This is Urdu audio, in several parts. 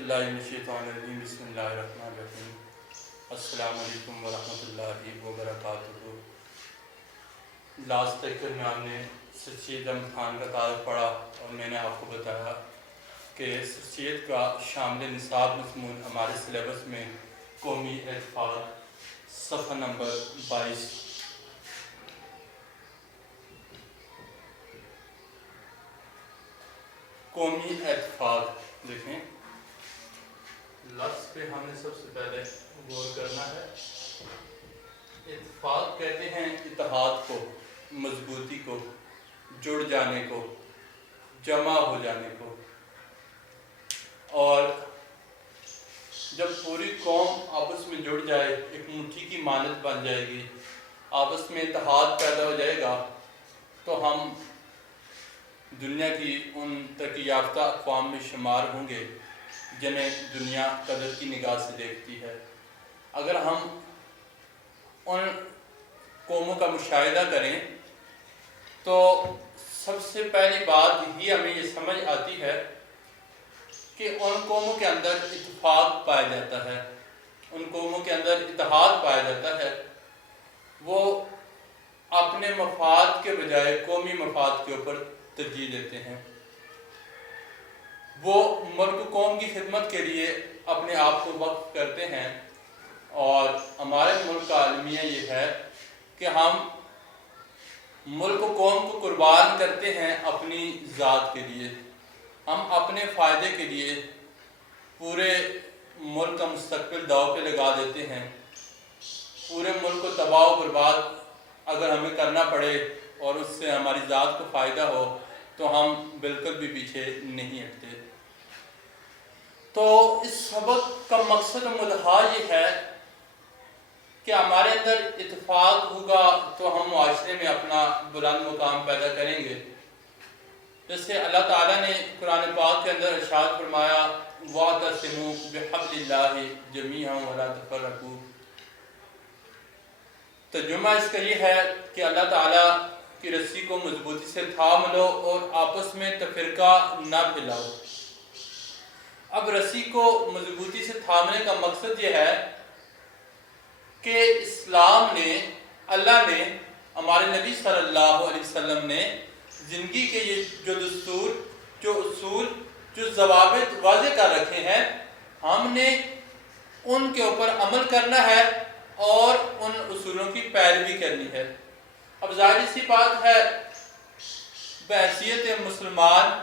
باللہ من الشیطان الرجیم بسم اللہ الرحمن الرحیم السلام علیکم ورحمۃ اللہ وبرکاتہ۔ لاسٹ لیکچر میں ہم نے سرسید احمد خان کا تعارف پڑھا اور میں نے آپ کو بتایا کہ سرسید کا شامل نصاب مضمون ہمارے سلیبس میں قومی اتفاق صفحہ نمبر 22۔ قومی اتفاق دیکھیں، لفظ پہ ہم نے سب سے پہلے غور کرنا ہے۔ اتفاق کہتے ہیں اتحاد کو، مضبوطی کو، جڑ جانے کو، جمع ہو جانے کو، اور جب پوری قوم آپس میں جڑ جائے، ایک مٹھی کی مانند بن جائے گی، آپس میں اتحاد پیدا ہو جائے گا، تو ہم دنیا کی ان ترقی یافتہ اقوام میں شمار ہوں گے جنہیں دنیا قدر کی نگاہ سے دیکھتی ہے۔ اگر ہم ان قوموں کا مشاہدہ کریں تو سب سے پہلی بات ہی ہمیں یہ سمجھ آتی ہے کہ ان قوموں کے اندر اتفاق پایا جاتا ہے، ان قوموں کے اندر اتحاد پایا جاتا ہے۔ وہ اپنے مفاد کے بجائے قومی مفاد کے اوپر ترجیح دیتے ہیں۔ وہ ملک قوم کی خدمت کے لیے اپنے آپ کو وقف کرتے ہیں، اور ہمارے ملک کا المیہ یہ ہے کہ ہم ملک و قوم کو قربان کرتے ہیں اپنی ذات کے لیے۔ ہم اپنے فائدے کے لیے پورے ملک کا مستقبل داؤ پہ لگا دیتے ہیں۔ پورے ملک کو تباہ و برباد اگر ہمیں کرنا پڑے اور اس سے ہماری ذات کو فائدہ ہو تو ہم بالکل بھی پیچھے نہیں ہٹتے۔ تو اس سبق کا مقصد و مدعا یہ ہے کہ ہمارے اندر اتفاق ہوگا تو ہم معاشرے میں اپنا بلند مقام پیدا کریں گے۔ جیسے اللہ تعالیٰ نے قرآن پاک کے اندر ارشاد فرمایا وَاعْتَصِمُوا بِحَبْلِ اللَّهِ جَمِيعًا وَلَا تَفَرَّقُوا۔ ترجمہ اس کا یہ ہے کہ اللہ تعالیٰ کی رسی کو مضبوطی سے تھام لو اور آپس میں تفرقہ نہ پھیلاؤ۔ اب رسی کو مضبوطی سے تھامنے کا مقصد یہ ہے کہ اسلام نے، اللہ نے، ہمارے نبی صلی اللہ علیہ وسلم نے زندگی کے یہ جو دستور، جو اصول، جو ضوابط واضح کر رکھے ہیں، ہم نے ان کے اوپر عمل کرنا ہے اور ان اصولوں کی پیروی کرنی ہے۔ اب ظاہر سی بات ہے، بحیثیت مسلمان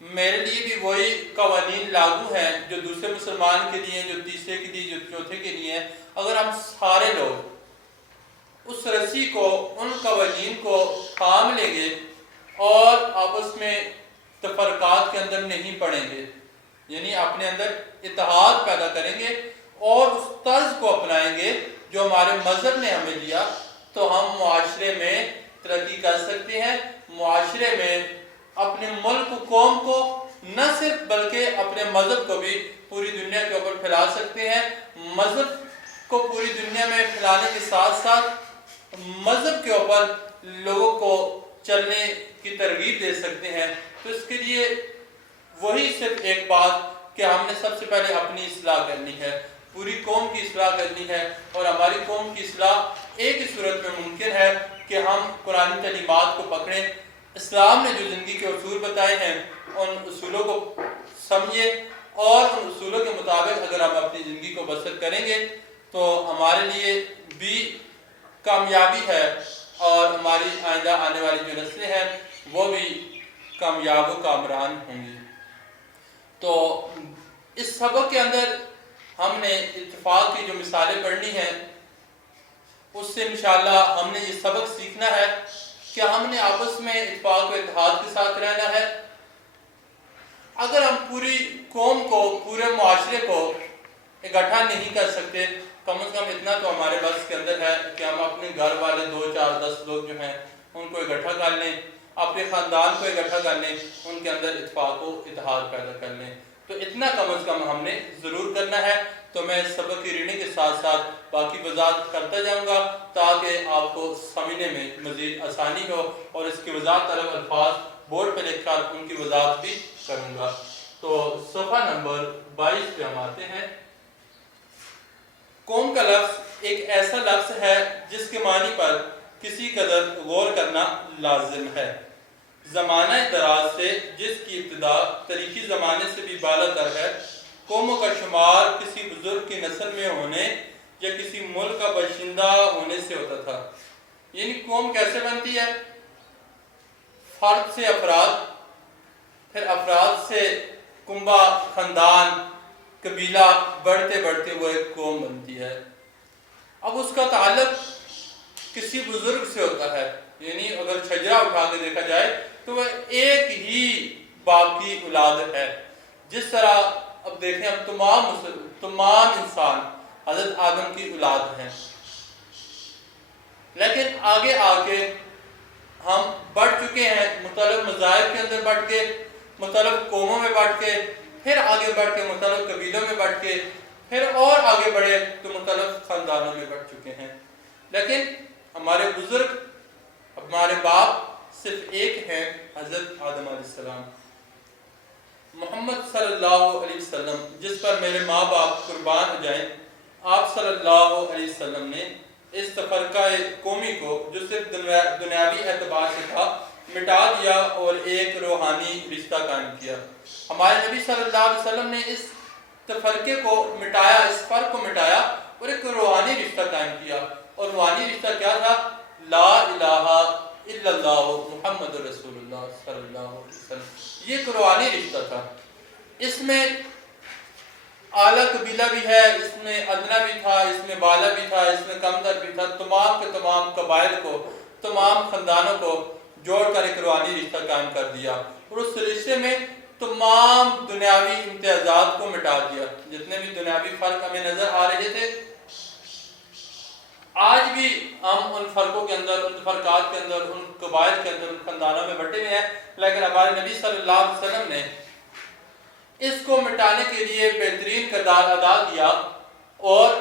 میرے لیے بھی وہی قوانین لاگو ہیں جو دوسرے مسلمان کے لیے، جو تیسرے کے لیے، جو چوتھے کے لیے ہیں۔ اگر ہم سارے لوگ اس رسی کو، ان قوانین کو تھام لیں گے اور آپس میں تفرقات کے اندر نہیں پڑیں گے، یعنی اپنے اندر اتحاد پیدا کریں گے اور اس طرز کو اپنائیں گے جو ہمارے مذہب نے ہمیں دیا، تو ہم معاشرے میں ترقی کر سکتے ہیں۔ معاشرے میں اپنے ملک و قوم کو نہ صرف بلکہ اپنے مذہب کو بھی پوری دنیا کے اوپر پھیلا سکتے ہیں۔ مذہب کو پوری دنیا میں پھیلانے کے ساتھ ساتھ مذہب کے اوپر لوگوں کو چلنے کی ترغیب دے سکتے ہیں۔ تو اس کے لیے وہی صرف ایک بات کہ ہم نے سب سے پہلے اپنی اصلاح کرنی ہے، پوری قوم کی اصلاح کرنی ہے، اور ہماری قوم کی اصلاح ایک ہی صورت میں ممکن ہے کہ ہم قرآن تعلیمات کو پکڑیں۔ اسلام نے جو زندگی کے اصول بتائے ہیں ان اصولوں کو سمجھیں، اور ان اصولوں کے مطابق اگر ہم اپنی زندگی کو بسر کریں گے تو ہمارے لیے بھی کامیابی ہے، اور ہماری آئندہ آنے والی جو نسلیں ہیں وہ بھی کامیاب و کامران ہوں گی۔ تو اس سبق کے اندر ہم نے اتفاق کی جو مثالیں پڑھنی ہیں، اس سے انشاءاللہ ہم نے یہ سبق سیکھنا ہے کہ ہم نے آپس میں اتفاق و اتحاد کے ساتھ رہنا ہے۔ اگر ہم پوری قوم کو، پورے معاشرے کو اکٹھا نہیں کر سکتے، کم از کم اتنا تو ہمارے بس کے اندر ہے کہ ہم اپنے گھر والے 2 4 10 لوگ جو ہیں ان کو اکٹھا کر لیں، اپنے خاندان کو اکٹھا کر لیں، ان کے اندر اتفاق و اتحاد پیدا کر لیں۔ تو اتنا کم از کم ہم نے ضرور کرنا ہے۔ تو میں اس سبق کی ریڈنگ کے ساتھ ساتھ باقی وضاحت کرتا جاؤں گا تاکہ آپ کو سمجھنے میں مزید آسانی ہو، اور اس کی وضاحت طلب الفاظ بورڈ پہ لکھ کر ان کی وضاحت بھی کروں گا۔ تو صفحہ نمبر 22 پہ ہم آتے ہیں۔ قوم کا لفظ ایک ایسا لفظ ہے جس کے معنی پر کسی قدر غور کرنا لازم ہے۔ زمانہ دراز سے جس کی ابتدا تاریخی زمانے سے بھی بالاتر ہے، قوموں کا شمار کسی بزرگ کی نسل میں ہونے یا کسی ملک کا باشندہ ہونے سے ہوتا تھا۔ یعنی قوم کیسے بنتی ہے؟ فرد سے افراد، پھر افراد سے کنبہ، خاندان، قبیلہ، بڑھتے بڑھتے وہ ایک قوم بنتی ہے۔ اب اس کا تعلق کسی بزرگ سے ہوتا ہے، یعنی اگر شجرہ اٹھا کے دیکھا جائے تو وہ ایک ہی باپ کی اولاد ہے۔ جس طرح اب دیکھیں، اب تمام انسان حضرت آدم کی اولاد ہیں، لیکن آگے آگے ہم بڑھ چکے ہیں، مختلف مذاہب کے اندر بڑھ کے، مختلف قوموں میں بڑھ کے، پھر آگے بڑھ کے مختلف قبیلوں میں بڑھ کے، پھر اور آگے بڑھے تو مختلف خاندانوں میں بڑھ چکے ہیں۔ لیکن ہمارے بزرگ، ہمارے باپ صرف ایک ہیں، حضرت آدم علیہ السلام۔ محمد صلی اللہ علیہ وسلم، جس پر میرے ماں باپ قربان ہو جائیں، آپ صلی اللہ علیہ وسلم نے اس تفرقہ قومی کو جو صرف دنیاوی اعتبار سے تھا مٹا دیا اور ایک روحانی رشتہ قائم کیا۔ ہمارے نبی صلی اللہ علیہ وسلم نے اس تفرقے کو مٹایا، اس فرق کو مٹایا اور ایک روحانی رشتہ قائم کیا۔ اور روحانی رشتہ کیا تھا؟ لا الہ الا اللہ محمد رسول اللہ صلی اللہ علیہ وسلم۔ یہ ایک روحانی رشتہ تھا۔ اس میں اعلیٰ قبیلہ بھی ہے، اس میں ادنا بھی تھا، اس میں بالا بھی تھا، اس میں کمتر بھی تھا۔ تمام کے تمام قبائل کو، تمام خاندانوں کو جوڑ کر ایک روحانی رشتہ قائم کر دیا، اور اس رشتے میں تمام دنیاوی امتیازات کو مٹا دیا۔ جتنے بھی دنیاوی فرق ہمیں نظر آ رہے تھے، آج بھی ہم ان فرقوں کے اندر، ان فرقات کے اندر، ان قبائل کے اندر، ان خاندانوں میں بٹے ہوئے ہیں، لیکن ہمارے نبی صلی اللہ علیہ وسلم نے اس کو مٹانے کے لیے بہترین کردار ادا کیا اور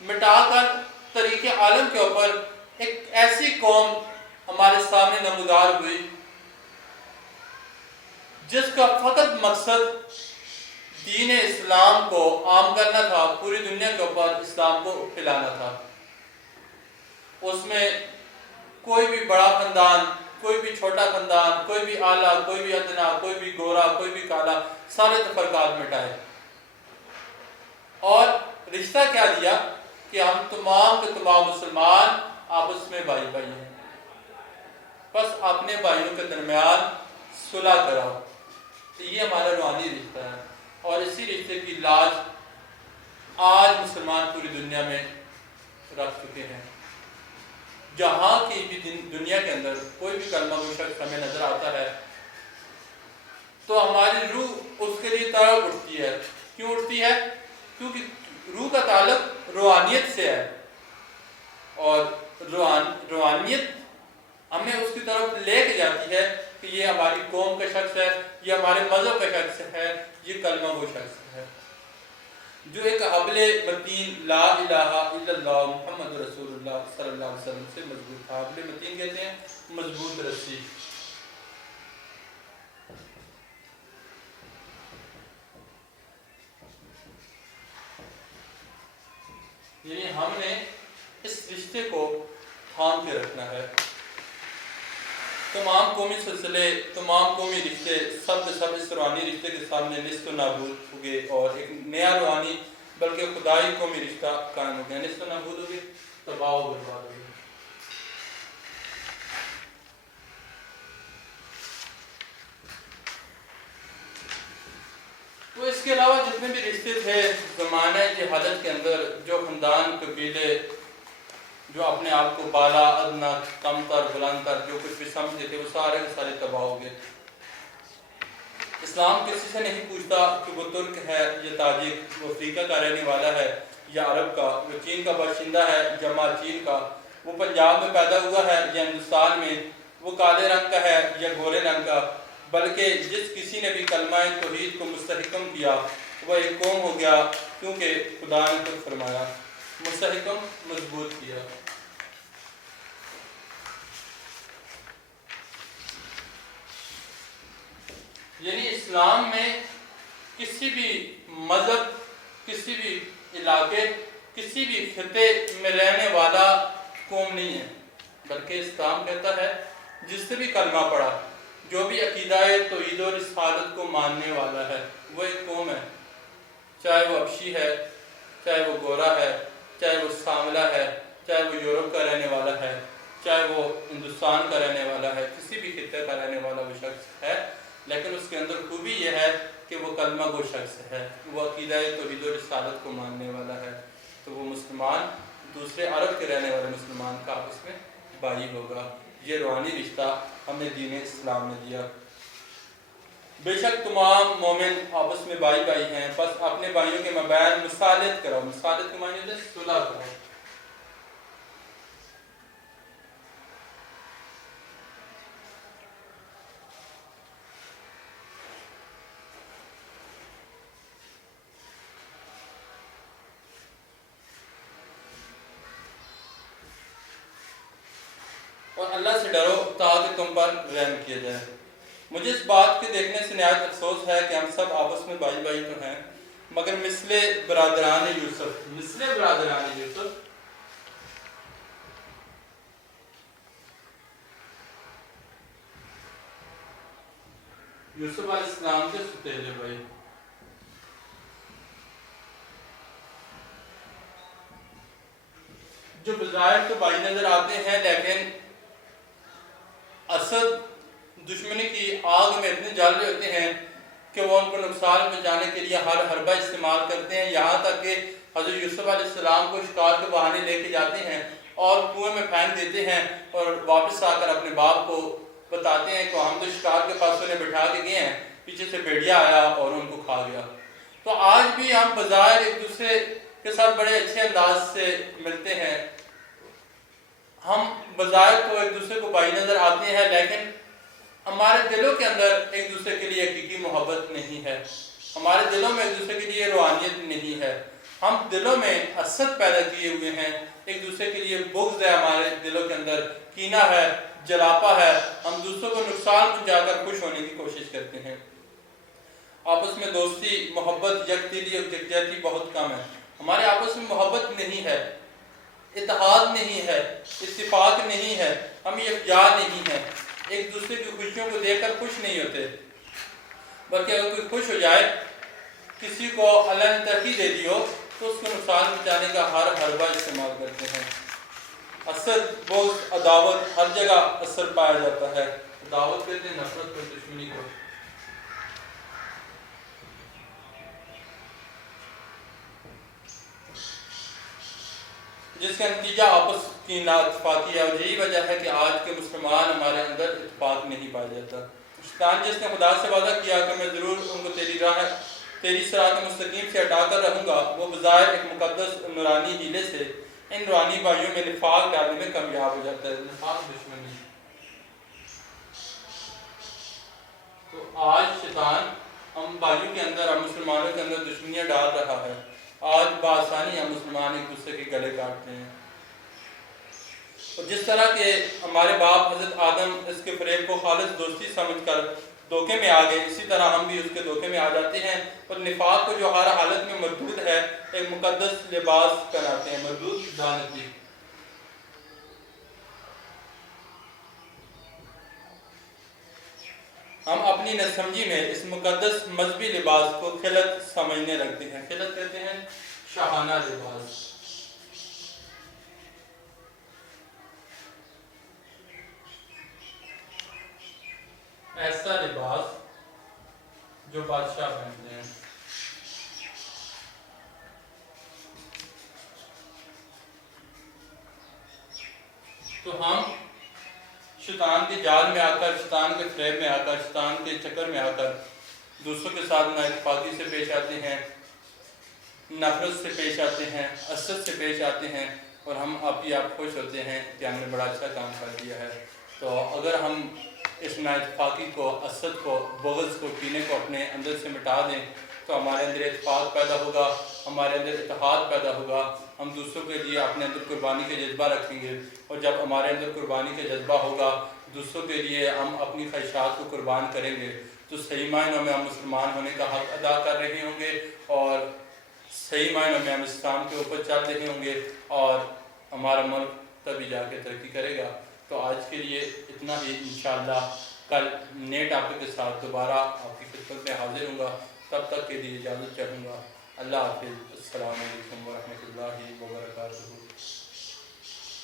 مٹا کر طریق عالم کے اوپر ایک ایسی قوم ہمارے سامنے نمودار ہوئی جس کا فقط مقصد دین اسلام کو عام کرنا تھا، پوری دنیا کے اوپر اسلام کو پھیلانا تھا۔ اس میں کوئی بھی بڑا خاندان، کوئی بھی چھوٹا خاندان، کوئی بھی اعلیٰ، کوئی بھی ادنا، کوئی بھی گورا، کوئی بھی کالا، سارے تفرقات مٹائے اور رشتہ کیا دیا کہ ہم تمام کے تمام مسلمان آپس میں بھائی بھائی ہیں، بس اپنے بھائیوں کے درمیان صلح کراؤ۔ تو یہ ہمارا روحانی رشتہ ہے، اور اسی رشتے کی لاج آج مسلمان پوری دنیا میں رکھ چکے ہیں۔ جہاں کی بھی دنیا کے اندر کوئی بھی کلمہ کوئی شخص ہمیں نظر آتا ہے تو ہماری روح اس کے لیے تڑپ اٹھتی ہے۔ کیوں اٹھتی ہے؟ کیونکہ روح کا تعلق روحانیت سے ہے، اور روحانیت ہمیں اس کی طرف لے کے جاتی ہے کہ یہ ہماری قوم کا شخص ہے، یہ ہمارے مذہب کا شخص ہے، یہ کلمہ وہ شخص ہے جو ایک حبل متین لا الہ الا اللہ محمد رسول اللہ صلی اللہ علیہ وسلم سے مضبوط تھا۔ حبل متین کہتے ہیں مضبوط رسی۔ یعنی ہم نے اس رشتے کو تھام کے رکھنا ہے۔ تمام قومی سلسلے، تمام قومی رشتے سب کے سب اس روحانی رشتے کے سامنے نست و نابود ہو گئے، اور ایک نیا روحانی بلکہ خدائی قومی رشتہ قائم ہو گیا، نست و نابود ہو گئے، تباہ و برباد ہو گئے۔ تو اس کے علاوہ جتنے بھی رشتے تھے زمانہ جہالت کے اندر، جو خاندان، قبیلے جو اپنے آپ کو بالا، ادنا، کم تر، بلند تر جو کچھ بھی سمجھتے تھے، وہ سارے کے سارے تباہ ہو گئے۔ اسلام کسی سے نہیں پوچھتا کہ وہ ترک ہے یا تاجک، وہ افریقہ کا رہنے والا ہے یا عرب کا، وہ چین کا باشندہ ہے یا ماں چین کا، وہ پنجاب میں پیدا ہوا ہے یا ہندوستان میں، وہ کالے رنگ کا ہے یا گورے رنگ کا، بلکہ جس کسی نے بھی کلمہ توحید کو مستحکم کیا وہ ایک قوم ہو گیا، کیونکہ خدا نے خود فرمایا مستحکم، مضبوط کیا۔ یعنی اسلام میں کسی بھی مذہب، کسی بھی علاقے، کسی بھی خطے میں رہنے والا قوم نہیں ہے، بلکہ اسلام کہتا ہے جس نے بھی کلمہ پڑھا، جو بھی عقیدہ توحید و رسالت کو ماننے والا ہے، وہ ایک قوم ہے، چاہے وہ حبشی ہے، چاہے وہ گورا ہے، چاہے وہ سانولا ہے، چاہے وہ یورپ کا رہنے والا ہے، چاہے وہ ہندوستان کا رہنے والا ہے، کسی بھی خطے کا رہنے والا وہ شخص ہے، لیکن اس کے اندر خوبی یہ ہے کہ وہ کلمہ گو شخص ہے، وہ عقیدہ توحید و رسالت کو ماننے والا ہے، تو وہ مسلمان دوسرے عرب کے رہنے والے مسلمان کا آپس میں بھائی ہوگا۔ یہ روحانی رشتہ ہمیں دین اسلام نے دیا۔ بے شک تمام مومن آپس میں بھائی بھائی ہیں، بس اپنے بھائیوں کے مابین مصالحت کرو۔ مصالحت کے معنی ہوتا ہے صلح کرو۔ اور اللہ سے ڈرو تاکہ تم پر رحم کیا جائے۔ مجھے اس بات کے دیکھنے سے نہایت افسوس ہے کہ ہم سب آپس میں بھائی بھائی تو ہیں، مگر مثل برادران یوسف علیہ السلام کے ستیلے بھائی، جو بظاہر تو بھائی نظر آتے ہیں، لیکن اسد دشمنی کی آگ میں اتنے جل رہے ہوتے ہیں کہ وہ ان کو نقصان پہنچانے کے لیے ہر حربہ استعمال کرتے ہیں، یہاں تک کہ حضرت یوسف علیہ السلام کو شکار کے بہانے لے کے جاتے ہیں اور کنویں میں پھینک دیتے ہیں، اور واپس آ کر اپنے باپ کو بتاتے ہیں کہ ہم تو شکار کے پاس انہیں بٹھا کے گئے ہیں، پیچھے سے بھیڑیا آیا اور ان کو کھا گیا۔ تو آج بھی ہم بظاہر ایک دوسرے کے ساتھ بڑے اچھے انداز سے ملتے ہیں، ہم بظاہر تو ایک دوسرے کو بھائی نظر آتے ہیں، لیکن ہمارے دلوں کے اندر ایک دوسرے کے لیے حقیقی محبت نہیں ہے، ہمارے دلوں میں ایک دوسرے کے لیے روحانیت نہیں ہے، ہم دلوں میں حسد پیدا کیے ہوئے ہیں، ایک دوسرے کے لیے بغض ہے، ہمارے دلوں کے اندر کینہ ہے، جلاپا ہے، ہم دوسروں کو نقصان پہنچا کر خوش ہونے کی کوشش کرتے ہیں۔ آپس میں دوستی، محبت، یکدلی اور یکجہتی بہت کم ہے، ہمارے آپس میں محبت نہیں ہے، اتحاد نہیں ہے، اتفاق نہیں ہے، ہم یکجا نہیں ہیں، ایک دوسرے کی خوشیوں کو دیکھ کر خوش نہیں ہوتے، بلکہ اگر کوئی خوش ہو جائے، کسی کو اللہ نے ترقی دے دی ہو تو اس کو نقصان پہنچانے کا ہر حربہ استعمال کرتے ہیں۔ حسد، بغض، عداوت ہر جگہ اثر پایا جاتا ہے۔ عداوت کہتے ہیں نفرت کو، دشمنی کو۔ جس کا نتیجہ آپس کی نااتفاقی ہے، اور یہی وجہ ہے کہ آج کے مسلمان ہمارے اندر اتفاق نہیں پایا جاتا۔ شیطان جس نے خدا سے وعدہ کیا کہ میں ضرور ان کو تیری صراط مستقیم سے ہٹا کر رہوں گا، وہ بظاہر ایک مقدس نورانی ہیلے سے ان روحانی بھائیوں میں نفاق ڈالنے میں کامیاب ہو جاتا ہے۔ نفاق دشمنی۔ تو آج شیطان ہم بھائیوں کے اندر، ہم مسلمانوں کے اندر دشمنیاں ڈال رہا ہے۔ آج بآسانی ہم مسلمان ایک دوسرے کے گلے کاٹتے ہیں، اور جس طرح کہ ہمارے باپ حضرت آدم اس کے فریب کو خالص دوستی سمجھ کر دھوکے میں آ گئے، اسی طرح ہم بھی اس کے دھوکے میں آ جاتے ہیں، اور نفاق کو جو ہر حالت میں مردود ہے ایک مقدس لباس پہناتے ہیں، مردود دانتی۔ ہم اپنی ناسمجھی میں اس مقدس مذہبی لباس کو خلط سمجھنے لگتے ہیں۔ خلط کہتے ہیں شاہانہ لباس۔ ایسا لباس جو بادشاہ پہنتے ہیں۔ تو ہم شیطان کے جال میں آ کر، شیطان کے فریب میں آ کر، شیطان کے چکر میں آ کر دوسروں کے ساتھ نااتفاقی سے پیش آتے ہیں، نفرت سے پیش آتے ہیں، حسد سے پیش آتے ہیں، اور ہم آپ خوش ہوتے ہیں کہ ہم نے بڑا اچھا کام کر دیا ہے۔ تو اگر ہم اس نااتفاقی کو، حسد کو، بغض کو، کینے کو اپنے اندر سے مٹا دیں تو ہمارے اندر اتفاق پیدا ہوگا، ہمارے اندر اتحاد پیدا ہوگا، ہم دوسروں کے لیے اپنے اندر قربانی کا جذبہ رکھیں گے، اور جب ہمارے اندر قربانی کا جذبہ ہوگا، دوسروں کے لیے ہم اپنی خواہشات کو قربان کریں گے، تو صحیح معنوں میں ہم مسلمان ہونے کا حق ادا کر رہے ہوں گے اور صحیح معنوں میں ہم اسلام کے اوپر چل رہے ہوں گے اور ہمارا ملک تبھی جا کے ترقی کرے گا۔ تو آج کے لیے اتنا ہی، انشاءاللہ کل نئے ٹاپک کے ساتھ دوبارہ آپ کی خدمت میں حاضر ہوں گا، تب تک کے لیے اجازت چاہوں گا۔ اللہ حافظ، السلام علیکم ورحمۃ اللہ وبرکاتہ۔